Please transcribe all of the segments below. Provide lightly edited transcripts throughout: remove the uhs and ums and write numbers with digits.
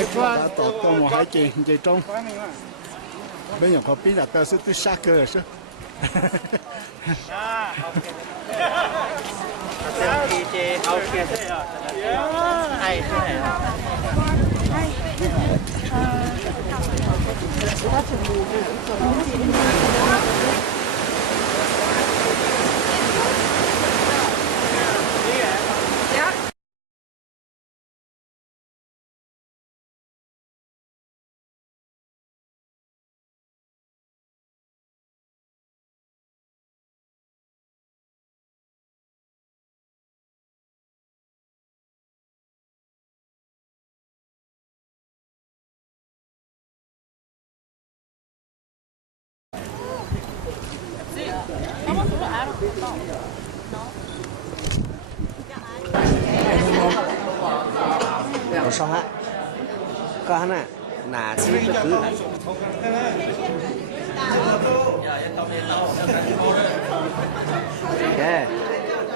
Hai đã tỏ có một hai chị trong. Bây giờ có biết là tao sẽ tới xa cơ rồi chứ. Có sao hả? Có hả nè? Nà xí bất cứ. Ok.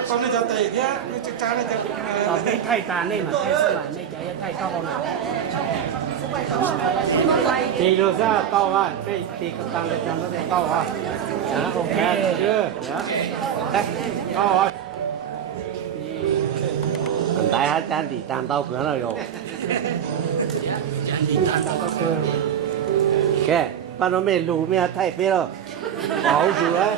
Con này cho tẩy nhá, chắc chắn là Ở cái thay tàn này mà thay sơ lại này chạy thay cao con nào. Thì được ra cao à, cái thì cái tăng lên cho nó sẽ cao à. Đó, ok chưa? Đó. Đây, cao rồi. Còn tay hát chán thì tàn tao cửa nào rồi. Chẳng đi tàn tao cơ. Ok. Bạn nó mê lù mê thay phê đâu. Bảo dù ấy.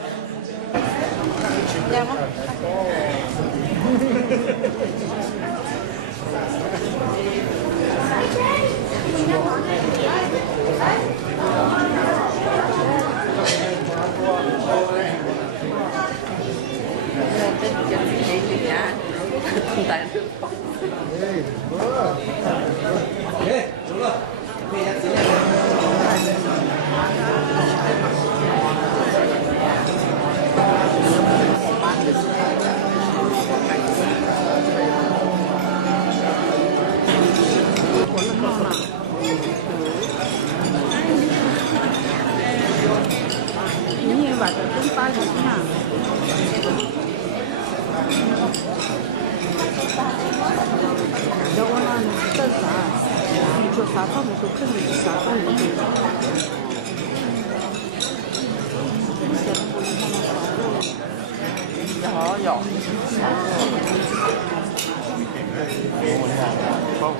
Như vậy là cũng tay được mà. Đâu có nói tất cả, cho xã không một số người xã không một số. nhỏ nhỏ. Không